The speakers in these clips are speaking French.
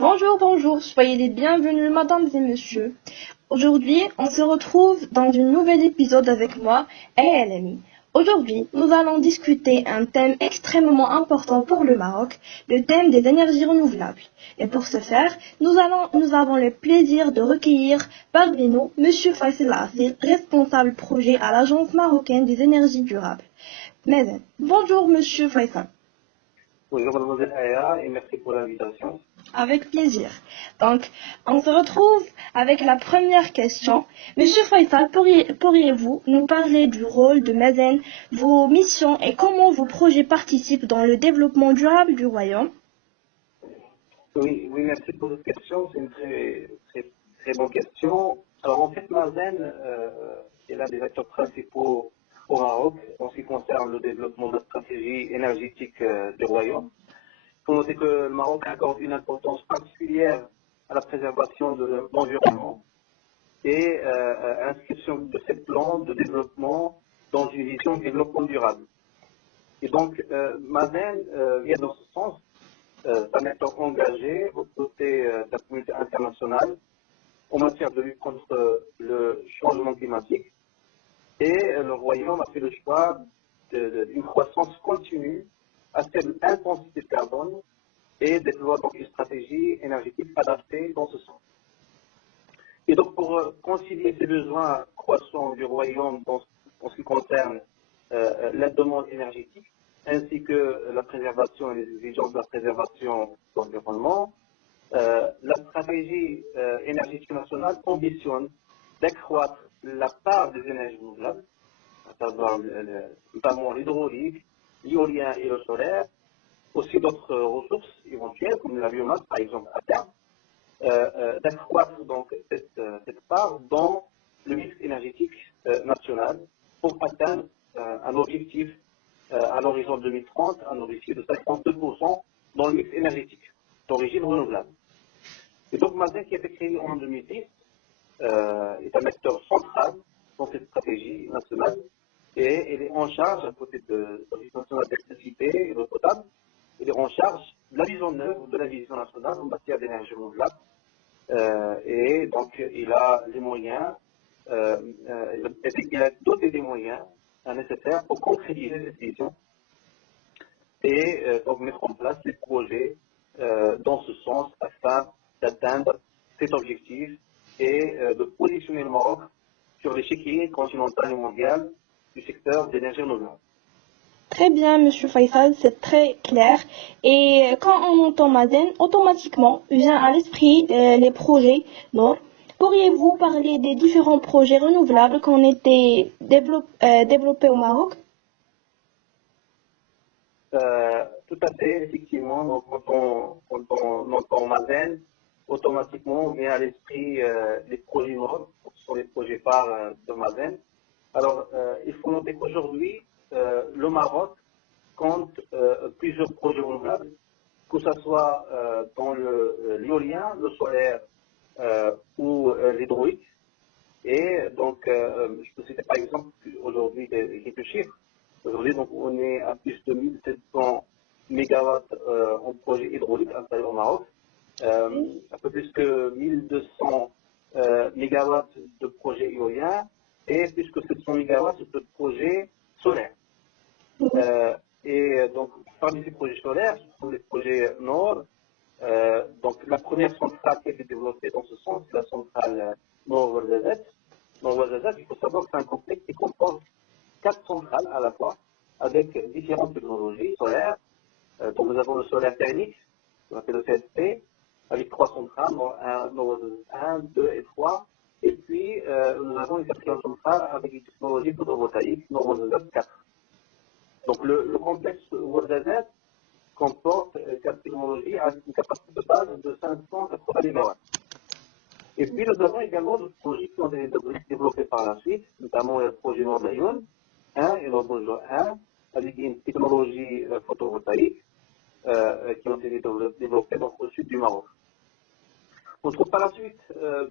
Bonjour, bonjour, soyez les bienvenus, mesdames et messieurs. Aujourd'hui, on se retrouve dans un nouvel épisode avec moi et LMI. Aujourd'hui, nous allons discuter un thème extrêmement important pour le Maroc, le thème des énergies renouvelables. Et pour ce faire, nous avons le plaisir de recueillir parmi nous Monsieur Faisal Assir, responsable projet à l'Agence marocaine des énergies durables. Bonjour Monsieur Faisal. Bonjour mademoiselle Aya et merci pour l'invitation. Avec plaisir. Donc, on se retrouve avec la première question. Monsieur Faisal, pourriez-vous nous parler du rôle de Mazen, vos missions et comment vos projets participent dans le développement durable du royaume? Oui, merci pour cette question. C'est une très bonne question. Alors en fait, Mazen est l'un des acteurs principaux au Maroc en ce qui concerne le développement de la stratégie énergétique du royaume. Il faut noter que le Maroc accorde une importance particulière à la préservation de l'environnement et l'inscription de ces plans de développement dans une vision de développement durable. Et donc, Mazen vient dans ce sens. Un acteur engagé aux côtés de la communauté internationale en matière de lutte contre le changement climatique. Et le Royaume a fait le choix d'une croissance continue à faible intensité de carbone et déploie donc une stratégie énergétique adaptée dans ce sens. Et donc pour concilier ces besoins croissants du Royaume en ce qui concerne la demande énergétique, ainsi que la préservation et les exigences de la préservation de l'environnement, la stratégie énergétique nationale ambitionne d'accroître la part des énergies renouvelables, à savoir notamment l'hydraulique, l'éolien et le solaire, aussi d'autres ressources éventuelles comme la biomasse par exemple à terme, d'accroître donc cette part dans le mix énergétique national pour atteindre un objectif à l'horizon 2030, un objectif de 52% dans le mix énergétique d'origine renouvelable. Et donc Mazen, qui a été créé en 2010, est un acteur central dans cette stratégie nationale et elle est en charge, à côté de l'Office national d'électricité et d'eau potable, elle est en charge de la mise en œuvre de la vision nationale en matière d'énergie renouvelable. Et donc il a les moyens, il a doté des moyens nécessaires pour concrétiser cette vision et donc mettre en place des projets dans ce sens afin d'atteindre cet objectif et de positionner le Maroc sur l'échiquier continental et mondial du secteur d'énergie renouvelable. Très bien, Monsieur Faisal, c'est très clair. Et quand on entend Mazen, automatiquement vient à l'esprit les projets. Donc, pourriez-vous parler des différents projets renouvelables qui ont été développés au Maroc? Tout à fait, effectivement. Donc, quand on entend Mazen, automatiquement vient à l'esprit les projets Maroc, ce sont les projets phares de Mazen. Alors, il faut noter qu'aujourd'hui, le Maroc compte plusieurs projets renouvelables, que ce soit dans l'éolien, le solaire ou l'hydraulique. Et donc, je peux citer par exemple aujourd'hui quelques chiffres. Aujourd'hui, donc, on est à plus de 1700 mégawatts en projet hydraulique installés au Maroc, un peu plus que 1200 mégawatts de projets éoliens et plus que 700 mégawatts de projets solaires. Et donc, parmi ces projets solaires, ce sont les projets Nord. Donc, la première centrale qui a été développée dans ce sens, c'est la centrale Nord-Ouarzazate. Nord-Ouarzazate, il faut savoir que c'est un complexe qui comporte 4 centrales à la fois, avec différentes technologies solaires. Donc, nous avons le solaire thermique, qu'on appelle le CSP, avec 3 centrales, Nord-Ouarzazate 1, 2 et 3. Et puis, nous avons une quatrième centrale avec une technologie photovoltaïque, Nord-Ouarzazate 4. Donc, le complexe Ouarzazate comporte 4 technologies avec une capacité de base de 580 MW. Et puis nous avons également d'autres projets qui ont été développés par la suite, notamment le projet Nord-Ayoun 1 et Nord-Bonjour 1, avec une technologie photovoltaïque qui ont été développées dans le sud du Maroc. On trouve par la suite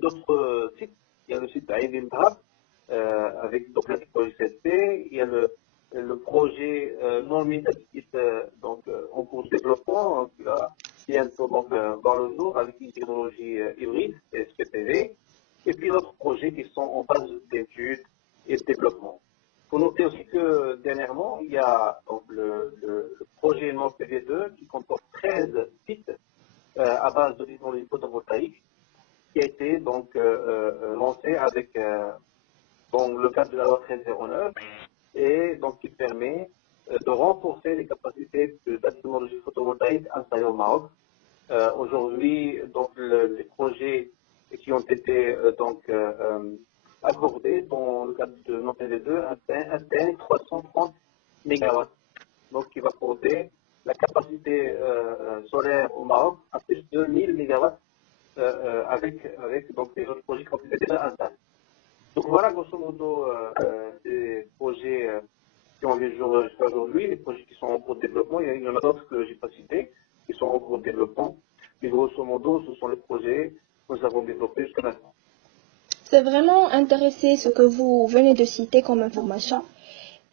d'autres sites. Il y a le site Aïn El Drab avec donc la technologie CSP, il y a le le projet Normit en cours de développement, qui va bientôt voir le jour avec une technologie hybride, SPPV, et puis d'autres projets qui sont en phase d'études et de développement. Il faut noter aussi que dernièrement, il y a donc, le projet NordPV2 qui comporte 13 sites à base de technologie photovoltaïque qui a été donc lancé avec dans le cadre de la loi 1309 et donc qui permet de renforcer les capacités de la technologie photovoltaïque installée au Maroc. Aujourd'hui, donc les projets qui ont été accordés dans le cadre de NordPV2 atteignent 330 MW, donc qui va porter la capacité solaire au Maroc à plus de 1000 MW avec donc les autres projets qui ont été déjà installés. Donc voilà grosso modo les projets qui ont vu le jour jusqu'à aujourd'hui, les projets qui sont en cours de développement. Il y en a d'autres que je n'ai pas cités qui sont en cours de développement. Mais grosso modo, ce sont les projets que nous avons développés jusqu'à maintenant. C'est vraiment intéressant ce que vous venez de citer comme information.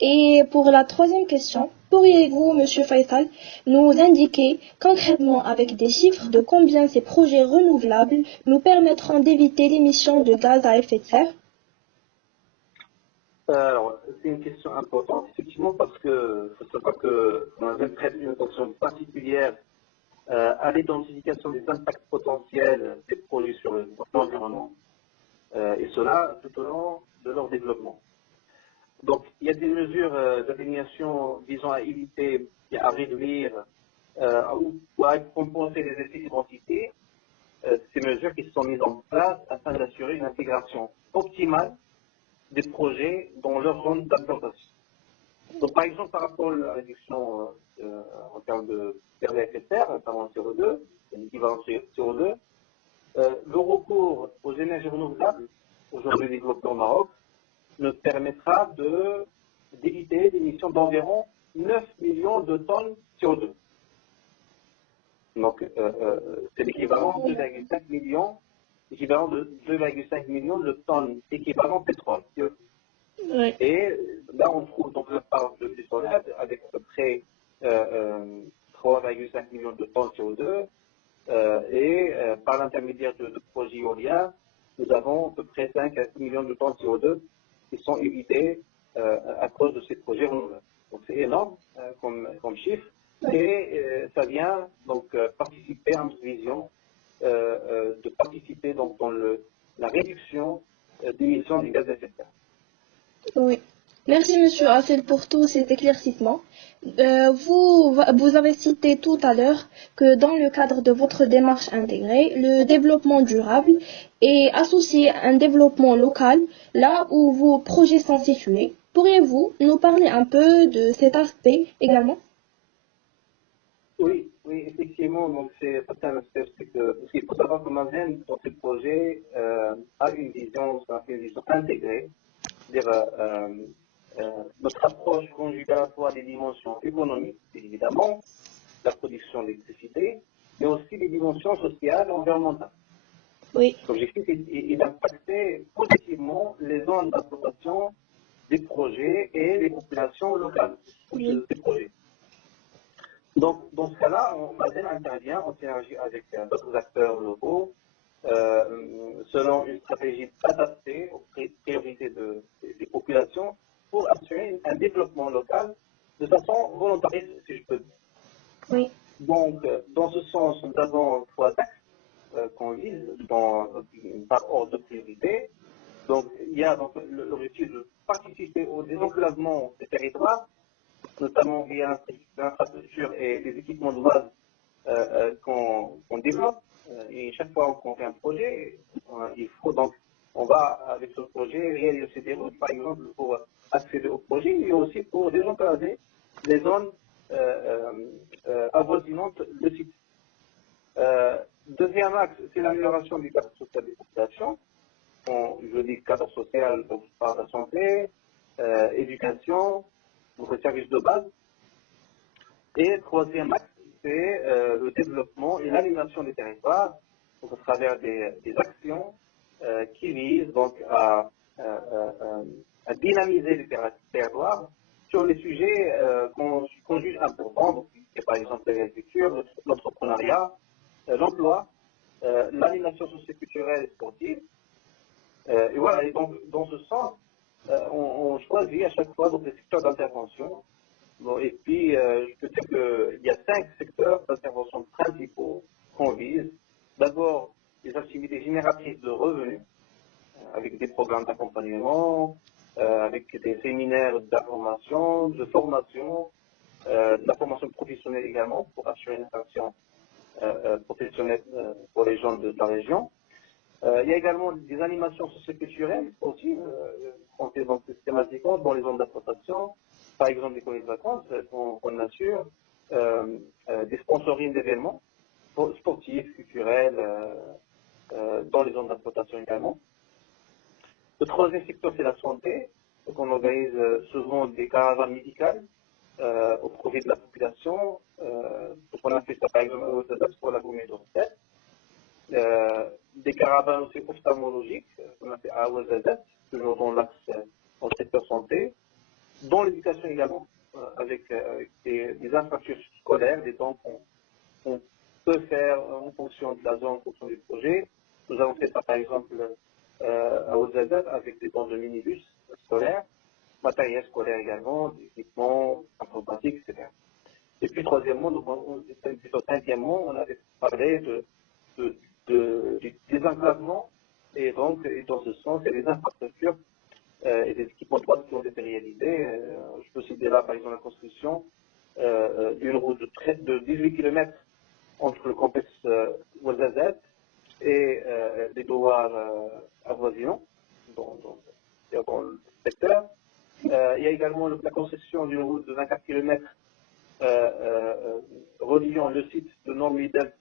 Et pour la troisième question, pourriez-vous, Monsieur Faisal, nous indiquer concrètement avec des chiffres de combien ces projets renouvelables nous permettront d'éviter l'émission de gaz à effet de serre? Alors, c'est une question importante, effectivement, parce que faut savoir que on prête une attention particulière à l'identification des impacts potentiels des projets sur l'environnement, et cela tout au long de leur développement. Donc, il y a des mesures d'atténuation visant à éviter et à réduire ou à compenser les effets d'identité. Ces mesures qui sont mises en place afin d'assurer une intégration optimale des projets dans leur zone d'implantation. Donc, par exemple, par rapport à la réduction en termes de gaz à effet de serre, notamment CO2, l'équivalent CO2, le recours aux énergies renouvelables, aujourd'hui développées au Maroc, nous permettra d'éviter l'émission d'environ 9 millions de tonnes CO2. Donc, c'est l'équivalent de 2,5 millions, l'équivalent de 2,5 millions de tonnes équivalent pétrole. Oui. Et là, on trouve donc la part de du solaire avec à peu près 3,5 millions de tonnes CO2. Par l'intermédiaire de projets éoliens, nous avons à peu près 5 à 6 millions de tonnes CO2 qui sont évitées à cause de ces projets renouvelables. Donc c'est énorme comme chiffre et ça vient donc participer à notre vision de participer donc, dans la réduction d'émissions de gaz à effet de serre. Oui. Merci, Monsieur Hassel, pour tous ces éclaircissements. Vous avez cité tout à l'heure que dans le cadre de votre démarche intégrée, le développement durable est associé à un développement local, là où vos projets sont situés. Pourriez-vous nous parler un peu de cet aspect également? Oui, oui, effectivement, donc c'est un aspect parce qu'il faut savoir que Mazen, dans ce projet, a une vision intégrée, c'est-à-dire notre approche conjugue à la fois des dimensions économiques, évidemment, la production d'électricité, mais aussi des dimensions sociales et environnementales. Oui. L'objectif est d'impacter positivement les zones d'implantation des projets et les populations locales de ces projets. Donc, dans ce cas-là, Mazen intervient en synergie avec d'autres acteurs locaux selon une stratégie adaptée aux priorités des populations pour assurer un développement local de façon volontariste, si je peux dire. Oui. Donc, dans ce sens, nous avons 3 axes qu'on vise par ordre de priorité. Donc, il y a l'objectif de participer au désenclavement des territoires, notamment via l'infrastructure et les équipements de base qu'on développe. Et chaque fois qu'on fait un projet, il faut donc, on va avec ce projet réaliser des routes, par exemple, pour accéder au projet, mais aussi pour désenclaver les zones avoisinantes de site. Deuxième axe, c'est l'amélioration du cadre social des populations. Je dis cadre social, donc par la santé, éducation, donc les services de base. Et troisième axe, c'est le développement et l'animation des territoires, donc à travers des actions qui visent donc à dynamiser les territoires sur les sujets qu'on juge importants, donc, par exemple l'agriculture, l'entrepreneuriat, l'emploi, l'animation socioculturelle et sportive. Et voilà, et donc dans ce sens, on choisit à chaque fois donc, des secteurs d'intervention. Bon, et puis, je peux dire qu'il y a 5 secteurs d'intervention principaux qu'on vise. D'abord, les activités génératrices de revenus, avec des programmes d'accompagnement, avec des séminaires d'information, de formation, de la formation professionnelle également, pour assurer une action professionnelle pour les gens de la région. Il y a également des animations socioculturelles aussi, qu'on fait donc systématiquement dans les zones d'implantation, par exemple des colonies de vacances qu'on assure, des sponsorings d'événements sportifs, culturels, dans les zones d'exploitation également. Le troisième secteur, c'est la santé. Donc, on organise souvent des caravanes médicales au profit de la population. Donc, on a fait ça par exemple pour la commune de des caravanes aussi ophtalmologiques, qu'on a fait à OZZ, toujours dans l'axe dans le secteur santé. Dans l'éducation également, avec des infrastructures scolaires, des dons qu'on peut faire en fonction de la zone, en fonction du projet. Nous avons fait ça par exemple à OZZ avec des dons de minibus scolaires, matériel scolaire également, équipements informatiques, etc. Et puis troisièmement, cinquièmement, on avait parlé du désenclavement et donc et dans ce sens, il y a des infrastructures et des équipements de base qui ont été réalisés. Je peux citer là, par exemple, la construction d'une route de 18 km entre le complexe Ouazzazate et les douars avoisinants, dans le secteur. Il y a également la construction d'une route de 24 km reliant le site de Normidel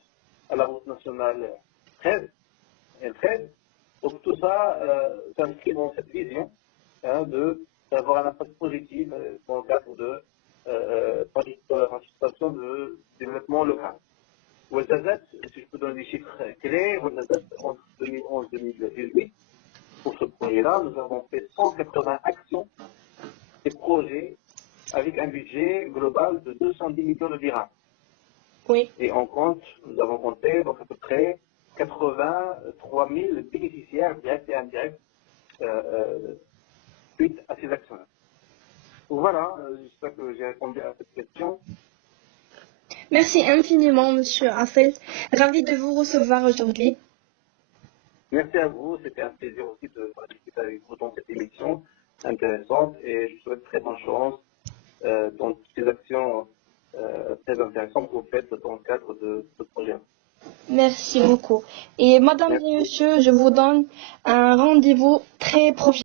à la route nationale 13, L13. Donc tout ça s'inscrit dans cette vision d'avoir un impact positif dans le cadre de la participation de développement local. Ouazzazate, si je peux donner des chiffres clés, Ouazzazate, entre 2011 et 2018, pour ce projet-là, nous avons fait 180 actions et projets avec un budget global de 210 millions de dirhams. Oui. Et nous avons compté donc à peu près 83 000 bénéficiaires directs et indirects suite à ces actions-là. Voilà, j'espère que j'ai répondu à cette question. Merci infiniment, Monsieur Hafez. Ravi de vous recevoir aujourd'hui. Merci à vous, c'était un plaisir aussi de participer avec vous dans cette émission intéressante et je vous souhaite très bonne chance dans toutes ces actions très intéressantes que vous faites dans le cadre de ce projet. Merci beaucoup. Et Madame et Monsieur, je vous donne un rendez-vous très prochain.